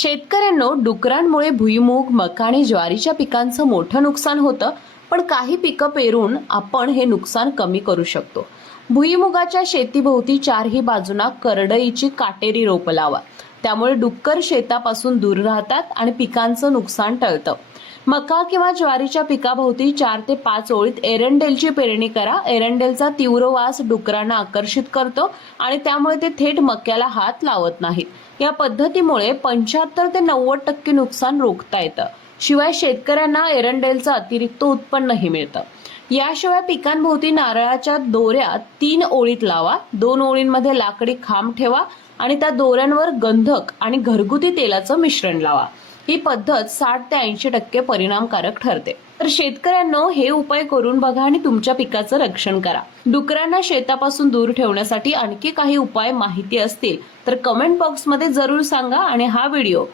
शेतकऱ्यांनो, डुकरांमुळे भुईमूग, मका आणि ज्वारीच्या पिकांचं मोठं नुकसान होतं, पण काही पिकं पेरून आपण हे नुकसान कमी करू शकतो. भुईमुगाच्या शेतीभोवती चारही बाजूंना करडईची काटेरी रोपं लावा. त्यामुळे डुक्कर शेतापासून दूर राहतात आणि पिकांचं नुकसान टळतं. मका किंवा ज्वारीच्या पिकाभोवती 4 ते 5 ओळीत एरंडेलची पेरणी करा. एरंडेलचा तीव्र वास डुकरांना आकर्षित करतो आणि त्यामुळे ते थेट मक्याला हात लावत नाहीत. या पद्धतीमुळे 75 ते 90% नुकसान रोखता येतं. शिवाय शेतकऱ्यांना एरंडेलचं अतिरिक्त उत्पन्नही मिळतं. याशिवाय पिकांभोवती नारळाच्या दोऱ्या 3 ओळीत लावा. 2 ओळींमध्ये लाकडी खांब ठेवा आणि त्या दोऱ्यांवर गंधक आणि घरगुती तेलाचं मिश्रण लावा. ही पद्धत 60 ते 80% परिणामकारक ठरते. तर शेतकऱ्यांनो, हे उपाय करून बघा आणि तुमच्या पिकाचं रक्षण करा. डुकरांना शेतापासून दूर ठेवण्यासाठी आणखी काही उपाय माहिती असतील तर कमेंट बॉक्समध्ये जरूर सांगा आणि हा व्हिडिओ